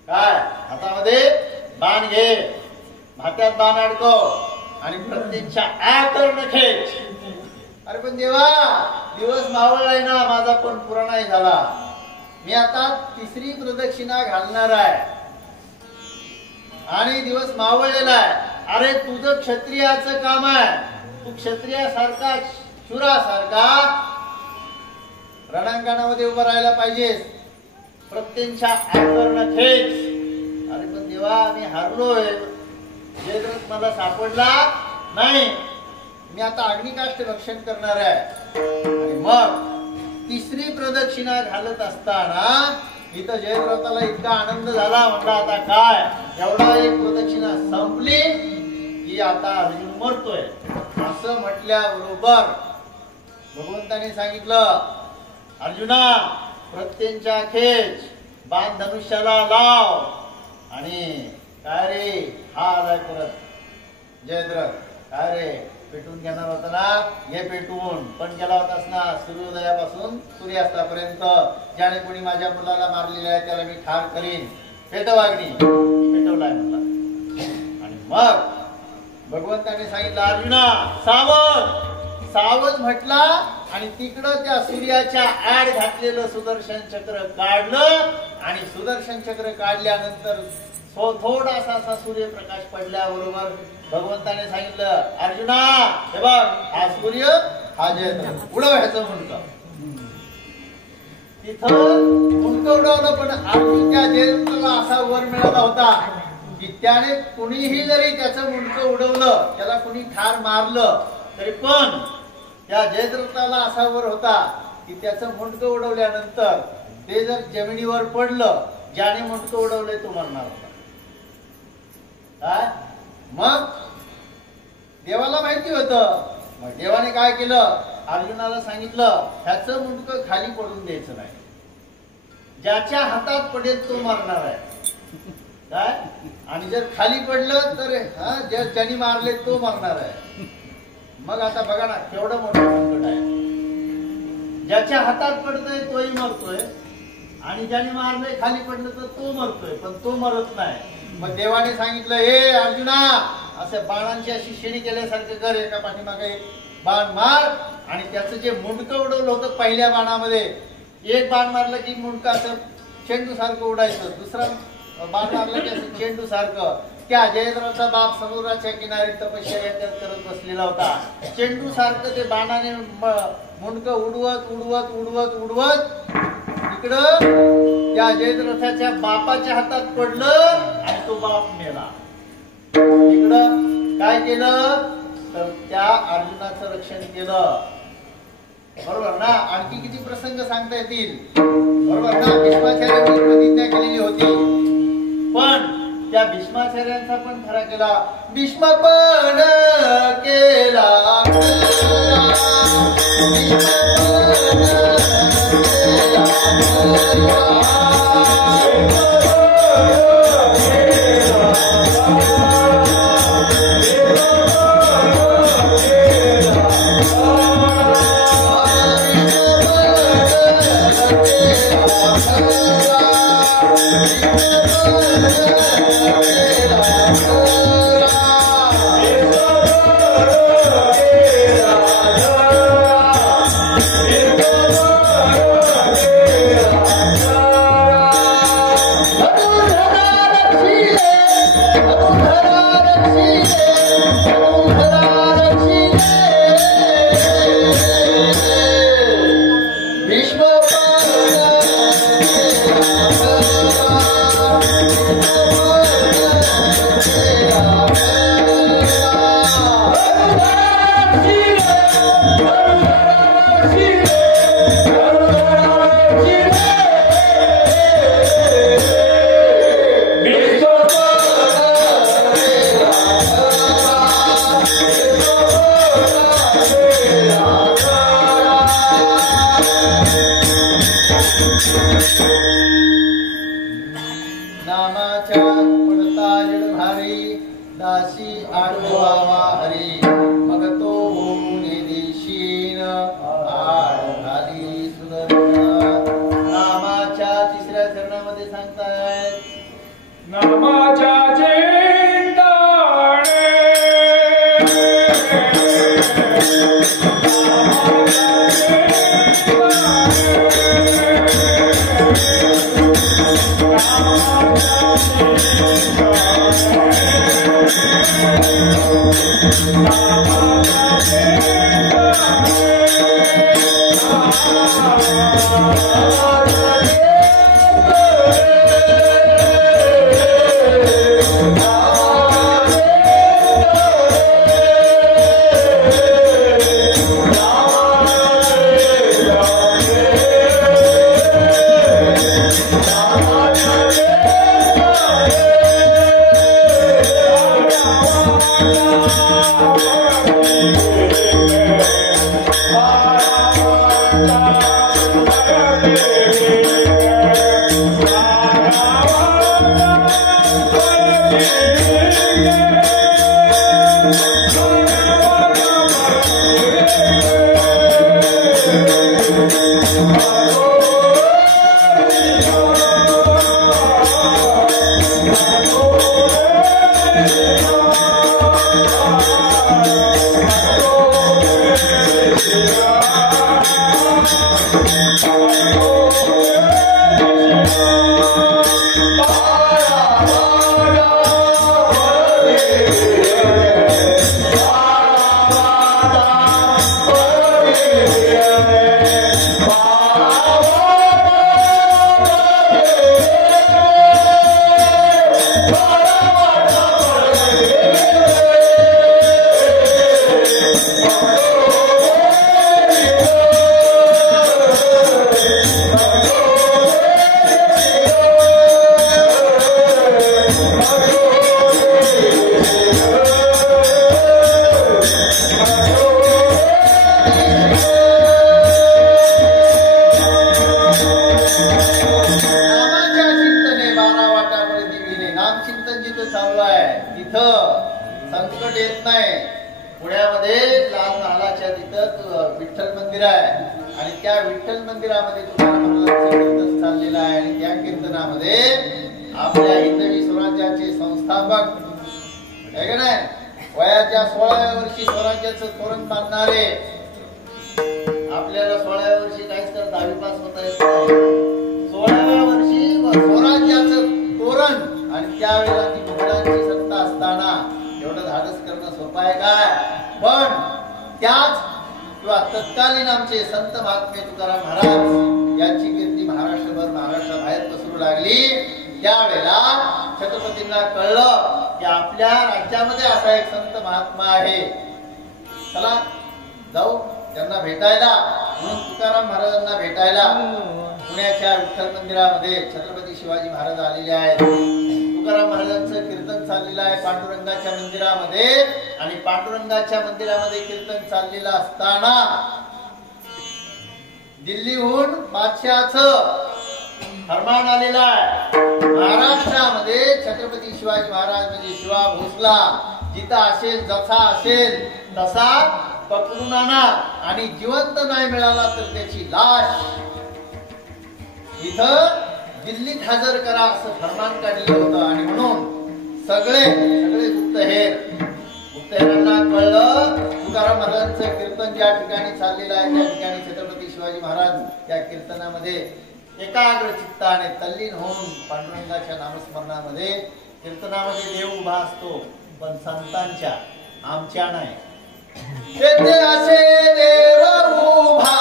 काय हातामध्ये बाण घे, हातात बाण अडकव आणि प्रत्येकच्या आकर्ण खेच. अरे पण देवा दिवस मावळलाय ना, माझा पण पुरा नाही झाला, मी आता तिसरी प्रदक्षिणा घालणार आहे आणि दिवस मावळलेला आहे. अरे तुझं क्षत्रियाचं काम आहे, तू क्षत्रियासारखा शूरासारखा रणांगणामध्ये उभं राहायला पाहिजेस, प्रत्येकच्या आकर्ण खेच. अरे पण देवा मी हारलोय, जयद्रथ मला सापडला नाही, मी आता अग्निकाष्ट भक्षण करणार आहे. आणि मग तिसरी प्रदक्षिणा घालत असताना इथं जयद्रथाला इतका आनंद झाला, म्हणला आता काय, एवढा एक प्रदक्षिणा संपली की आता अर्जुन मरतोय. असं म्हटल्याबरोबर भगवंताने सांगितलं, अर्जुना प्रत्येकच्या खेच, बाण धनुष्याला लाव. आणि काय रे हा आलाय परत जयद्रथ, काय रे पेटून घेणार होता ना, हे पेटवून. पण गेला होतास ना सूर्योदयापासून सूर्यास्तापर्यंत ज्याने कोणी माझ्या मुलाला मारलेला आहे त्याला मी ठार करीन. पेटव अग्नी. पेटवलाय म्हणला. आणि मग भगवंताने सांगितलं, अर्जुना सावध. सावध म्हटला आणि तिकडं त्या सूर्याच्या आड घातलेलं सुदर्शन चक्र काढलं आणि सुदर्शन चक्र काढल्यानंतर थोडासा असा सूर्यप्रकाश पडल्याबरोबर भगवंताने सांगितलं, अर्जुना हे बघ हा सूर्य, हा जयद्रथ, उडव ह्याचं मुंडकं. तिथं मुंडकं उडवलं, पण अर्जुन त्या जयद्रथाला असा वर मिळाला होता की त्याने कुणीही जरी त्याचं मुंडकं उडवलं, त्याला कुणी ठार मारलं तरी पण त्या जयद्रथाला असा वर होता की त्याचं मुंडकं उडवल्यानंतर ते जर जमिनीवर पडलं, ज्याने मुंडकं उडवले तो मरणार होता. काय मग देवाला माहिती होतं, मग देवाने काय केलं, अर्जुनाला सांगितलं ह्याचं मुंडकं खाली पडून द्यायचं नाही, ज्याच्या हातात पडेल तो मरणार आहे. काय आणि जर खाली पडलं तर ज्याने मारले तो मरणार आहे. मग आता बघा ना केवढं मोठं संकट आहे. ज्याच्या हातात पडतोय तोही मरतोय आणि ज्याने मारलंय खाली पडलं तर तो मरतोय, पण तो मरत नाही. मग देवाने सांगितलं, हे अर्जुना असं बाणांची अशी शिडी केल्यासारखं कर, एका पाठीमागे एक बाण मार. आणि त्याचं जे मुंडकं उडवलं होतं पहिल्या बाणामध्ये, एक बाण मारलं की मुंडकं असं चेंडू सारखं उडायचं, दुसरा बाण मारलं की असं चेंडू सारखं. त्या जयद्रथचा बाप समुद्राच्या किनारी तपश्चर्या करत बसलेला होता. चेंडू सारखं ते बाणाने मुंडकं उडवत उडवत उडवत उडवत इकडं त्या जयद्रथाच्या बापाच्या हातात पडलं आणि तो बाप मेला. इकडं काय केलं तर त्या अर्जुनाचं रक्षण केलं. बरोबर ना. आणखी किती प्रसंग सांगता येतील. बरोबर ना. भीष्माचार्यांनी प्रतिज्ञा केलेली होती पण त्या भीष्माचार्यांचा पण खरा केला. भीष्म पण केला नामाच्या पडता जड भारी दासी आडवावा हरी मग तो होऊन देशीन आड घाली सुदर्शन. नामाच्या तिसऱ्या चरणामध्ये सांगतायत नामाच्या संकट येत नाही. पुण्यामध्ये लाल महालाच्या तिथं विठ्ठल मंदिर आहे आणि त्या विठ्ठल मंदिरामध्ये तुकाराम महाराजांचं कीर्तन चाललेलं आहे आणि त्या कीर्तनामध्ये आपल्या हिंदवी स्वराज्याचे संस्थापक आहे का नाही वयाच्या 16व्या वर्षी स्वराज्याचं तोरण बांधणारे आपल्याला 16व्या वर्षी काहीच तर 10वी पास होता येत नाही. 16व्या वर्षी स्वराज्याचं तोरण आणि त्यावेळेला ती मुघलांची सत्ता असताना एवढं धाडस करणं सोपं आहे काय. पण त्याच किंवा तत्कालीन आमचे संत महात्मे तुकाराम महाराज यांची कीर्ती महाराष्ट्रभर महाराष्ट्राबाहेर पसरून द्रौपदींना कळलं की आपल्या राज्यामध्ये असा एक संत महात्मा आहे, चला जाऊ त्यांना भेटायला. म्हणून तुकाराम महाराजांना भेटायला पुण्याच्या विठ्ठल मंदिरामध्ये छत्रपती शिवाजी महाराज आलेले आहेत. तुकाराम महाराजांचं कीर्तन चाललेलं आहे पांडुरंगाच्या मंदिरामध्ये. आणि पांडुरंगाच्या मंदिरामध्ये कीर्तन चाललेलं असताना दिल्लीहून बादशहाचं फरमान आलेलं आहे. महाराष्ट्रामध्ये छत्रपती शिवाजी महाराज म्हणजे शिवा भोसला जिथं असेल, जसा असेल तसा पकडून आणा आणि जिवंत नाही मिळाला तर त्याची लाश इथं दिल्लीत हजर करा असं फरमान काढलं होतं. आणि म्हणून सगळे गुप्तहेरांना कळलं तुकाराम महाराजांचं कीर्तन ज्या ठिकाणी चाललेलं आहे त्या ठिकाणी छत्रपती शिवाजी महाराज त्या कीर्तनामध्ये एकाग्र चित्ताने तल्लीन होऊन पांडुरंगाच्या नामस्मरणामध्ये कीर्तनामध्ये देव उभा असतो, पण संतांच्या, आमच्या नाही. तेथे असे देव उभा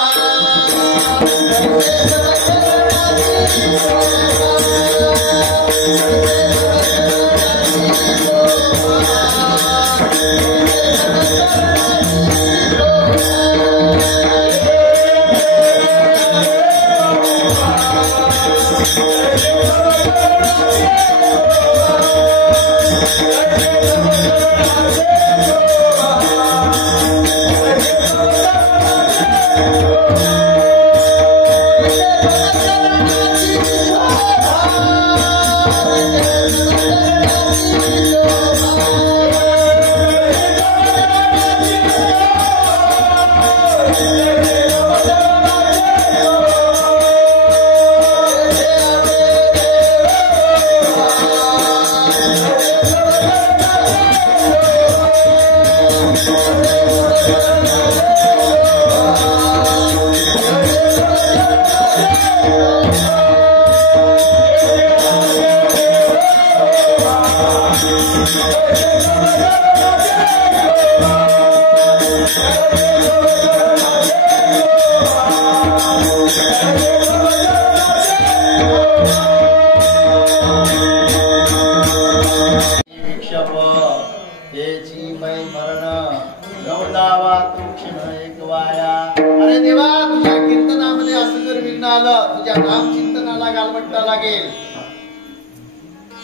अरे देवा, तुझ्या कीर्तनामध्ये असं जर विघ्न आलं, तुझ्या नाम चिंतनाला गालबट्टा लागेल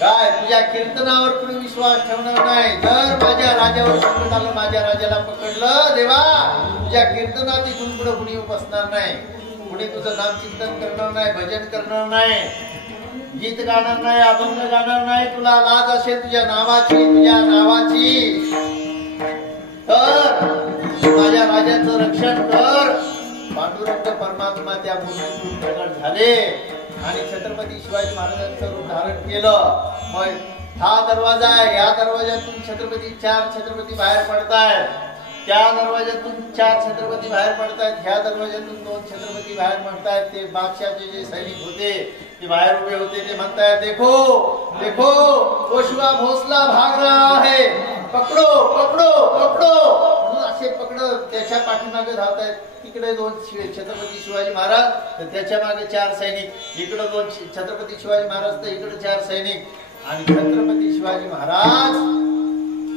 काय? तुझ्या कीर्तनावर कोणी विश्वास ठेवणार नाही. जर माझ्या राजावर संकट आलं, माझ्या राजाला पकडलं देवा, तुझ्या कीर्तनात इथून पुढे कुणी बसणार नाही, कुणी तुझं नाम चिंतन करणार नाही, भजन करणार नाही, गीत गाणार नाही, अभंग गाणार नाही. तुला लाज असेल तुझ्या नावाची, तुझ्या नावाची, तर माझ्या राजाचं रक्षण कर. पांडुरंग परमात्मा त्या मूर्तीतून प्रकट झाले आणि छत्रपती शिवाजी महाराजांचं रूप धारण केलं. मग हा दरवाजा आहे, या दरवाज्यातून चार छत्रपती बाहेर पडतायत, त्या दरवाज्यातून 4 छत्रपती बाहेर पडतायत, ह्या दरवाज्यातून 2 छत्रपती बाहेर पडतायत. ते बादशाहचे जे सैनिक होते ते बाहेर उभे होते, ते म्हणतायत देखो देखो वो शिवा भोसला भाग रहा है, पकडो पकडो पकडो. म्हणून असे पकडत त्याच्या पाठीमागे धावतायत. तिकडे 2 छत्रपती शिवाजी महाराज, तर त्याच्या मागे 4 सैनिक, इकडे 2 छत्रपती शिवाजी महाराज, तर इकडे 4 सैनिक. आणि छत्रपती शिवाजी महाराज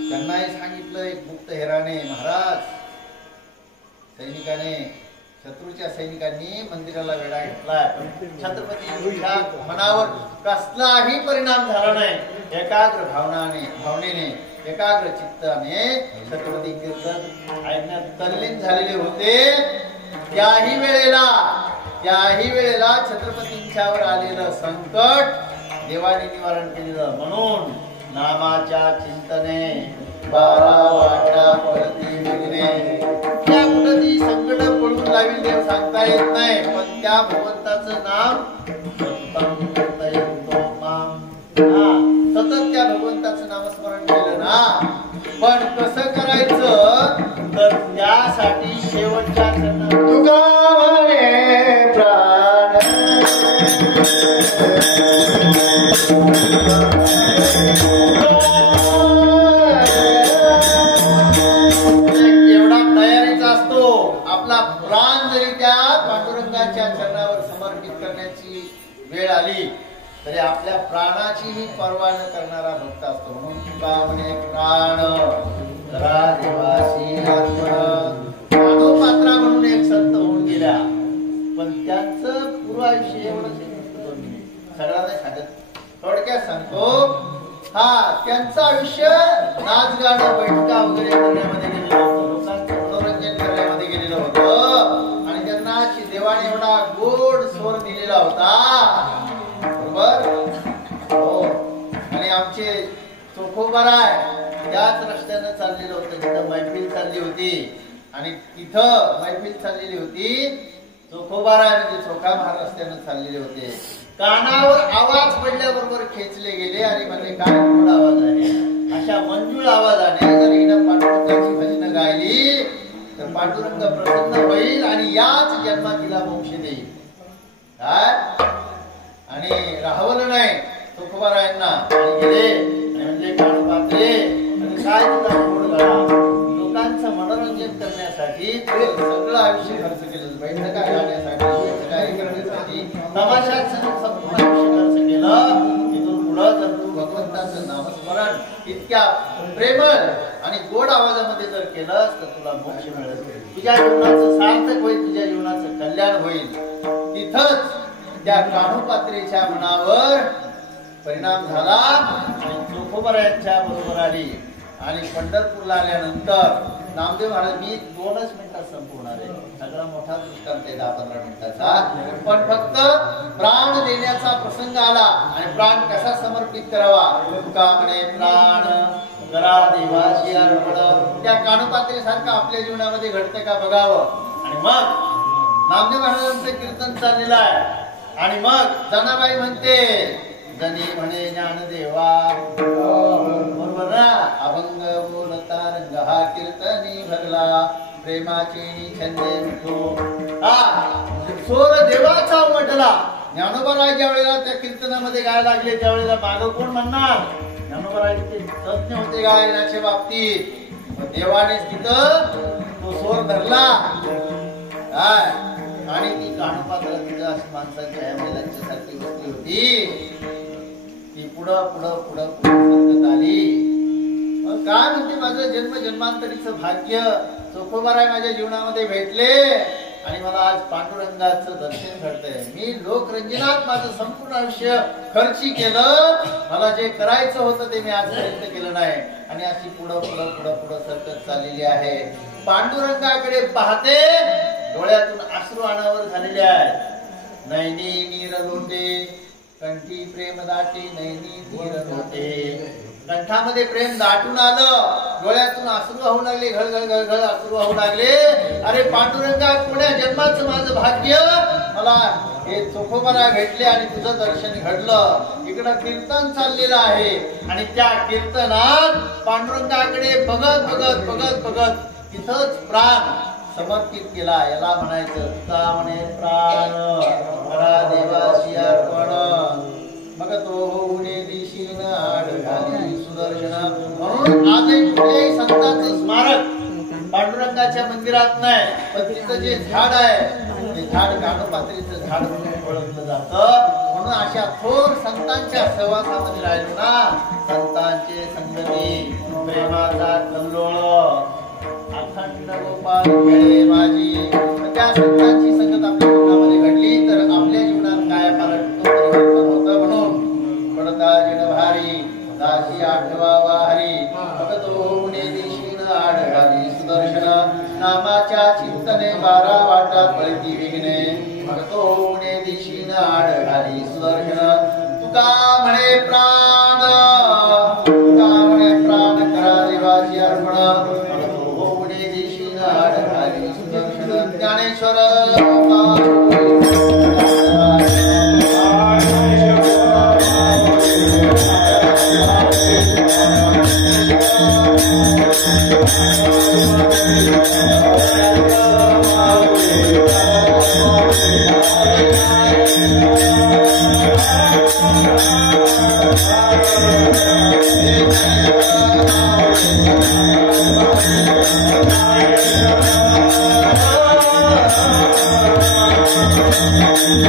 त्यांनाही सांगितलं एक गुप्तहेराने, महाराज सैनिकाने, शत्रूच्या सैनिकांनी मंदिराला वेढा घेतलाय, छत्रपतीच्या मनावर कसलाही परिणाम झाला नाही. एकाग्र भावनेने एकाग्र चित्ताने छत्रपती कीर्तन ऐकण्यात तल्लीन झालेले होते. त्याही वेळेला छत्रपतींच्यावर आलेलं संकट देवाने निवारण केलेलं. म्हणून नामाच्या चिंतने 12 वाटा पडती विघ्ने. त्या कुठे संकट पळून लावी देव सांगता येत नाही, पण त्या भगवंताचं नाम सतत त्या भगवंताचं नामस्मरण केलं ना. पण कसं करायचं, तर त्यासाठी शेवटच्या तुका प्राण एवढा तयारीचा असतो. आपला प्राण जरी त्या पांडुरंगाच्या चरणावर समर्पित करण्याची वेळ आली तरी आपल्या प्राणाचीही पर्वा न करणारा भक्त असतो. म्हणून तुका म्हणे प्राण करा देवासी अर्पण. पात्रा म्हणून एक संत होऊन गेल्या, पण त्यांचं पूर्व आयुष्य एवढंच सगळं नाही सांगत, थोडक्यात सांगतो. त्यांचं आयुष्य नाच गाणं बैठका वगैरे करण्यामध्ये गेलेलं होतं, लोकांचं मनोरंजन करण्यामध्ये गेलेलं होतं, आणि त्यांना देवाने एवढा गोड स्वर दिलेला होता. बरोबर हो. आणि आमचे चोखोबाराय त्याच रस्त्यानं चाललेलं होतं, जिथं मैफिल चालली होती, आणि तिथं मैफिल चाललेली होती. चोखोबाराय म्हणजे चोखा महार रस्त्यानं चाललेले होते. कानावर आवाज पडल्याबरोबर खेचले गेले आणि म्हणजे काय गोड आवाज आहे. अशा मंजूळ आवाजाने जर हिनं पांडुरंगाची भजनं गायली तर पांडुरंग प्रसन्न होईल आणि याच जन्मात तिला मोक्ष देईल. काय आणि राहवलं नाही तुकोबारायांना आणि गेले म्हणजे कानपात्रे आणि काय तुला गोड गळा. लोकांचं मनोरंजन करण्यासाठी सगळं आयुष्य खर्च केलं, बैठका गाण्यासाठी, काय करण्यासाठी, तमाशात संपूर्ण आयुष्य खर्च केलं. तिथून पुढं जर तू भगवंताचं नामस्मरण इतक्या प्रेमळ आणि गोड आवाजामध्ये जर केलंस तर तुला मोक्ष मिळेल, तुझ्या जीवनाचं सार्थक होईल, तुझ्या जीवनाचं कल्याण होईल. तिथंच त्या कानोपात्रेच्या मनावर परिणाम झाला आणि चोखोबारायांच्या बरोबर आली. आणि पंढरपूरला आल्यानंतर नामदेव महाराज, मी 2च मिनिटात संपवणार आहे, सगळा मोठा दृष्टांत आहे 10-15 मिनिटाचा, पण फक्त प्राण देण्याचा प्रसंग आला आणि प्राण कसा समर्पित करावा. तुका म्हणे प्राण करा देवासी अर्पण. त्या कानोपात्रेसारखं आपल्या जीवनामध्ये घडतं का बघावं. आणि मग नामदेव महाराजांचं कीर्तन चाललेलं आहे आणि मग जनाबाई म्हणते, जनी म्हणे ज्ञानदेवा, बरोबर ना, अभंग बोलता रंग हा कीर्तनी भरला, प्रेमाची छंदे मिठो. सोर देवाचा उमटला. ज्ञानोबाराय ज्या वेळेला त्या कीर्तनामध्ये गायला लागले त्यावेळेला मागं कोण म्हणणार. ज्ञानोबाराय ते तज्ञ होते गायनाच्या बाबतीत, देवानेच तिथं तो सोर धरला. आणि ती कानोपात्र तिथं माणसाच्या महिलांच्यासारखी बसली होती. ती पुढं पुढं पुढं पुढं आली. काय म्हणते, माझं जन्म जन्मांतरीचं भाग्य चोखोबाराय माझ्या जीवनामध्ये भेटले आणि मला आज पांडुरंगाचं दर्शन घडतंय. मी लोकरंजनात माझं संपूर्ण आयुष्य खर्ची केलं, मला जे करायचं होतं ते मी आजपर्यंत केलं नाही. आणि अशी पुढं पुढं पुढं पुढं सरकत चाललेली आहे. पांडुरंगाकडे पाहते, डोळ्यातून अश्रू अनावर झालेले आहेत. नैनी नीर लोटे, कंठी प्रेम दाटी, नैनी नीर लोटे. कंठामध्ये प्रेम दाटून आलं, डोळ्यातून अश्रू वाहू लागले, घळघळ घळघळ अश्रू वाहू लागले. अरे पांडुरंगा, कोण्या जन्माचं माझं भाग्य, मला हे चोखोबारा भेटले आणि तुझं दर्शन घडलं. इकडं कीर्तन चाललेलं आहे आणि त्या कीर्तनात पांडुरंगाकडे बघत बघत बघत बघत तिथंच प्राण समर्पित केला. याला म्हणायचं तुका म्हणे प्राण करा देवासी अर्पण. मग तो होऊने दिशीन आड घाली सुदर्शन. म्हणून आजही कुठल्याही संतांचं स्मारक पांडुरंगाच्या मंदिरात नाही, पण तिथं जे झाड आहे ते झाड कानोपात्रीचं झाड म्हणून ओळखलं जातं. म्हणून अशा थोर संतांच्या सहवासामध्ये राहिलो ना, संतांचे संगती प्रेमाचा कल्लोळ अखंड गोपाल खेळे माझी. त्या संतांची संगत आपल्या जीवनामध्ये घडली तर आपल्या जीवनात काय परिवर्तन होतं. म्हणून पडता जिण भारी दासी आठवा वारी. भगतोने दिशीन आड घाली सुदर्शन. नामाच्या चिंतने 12 वाटात पळती विघ्ने. भगतोने दिशीन आड घाली सुदर्शन. तुका म्हणे प्राण, तुका म्हणे प्राण करा देवाची अर्पण. Dnyaneshwar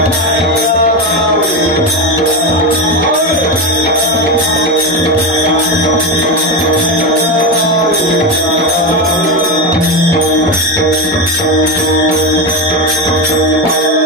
Thank you. Thank you.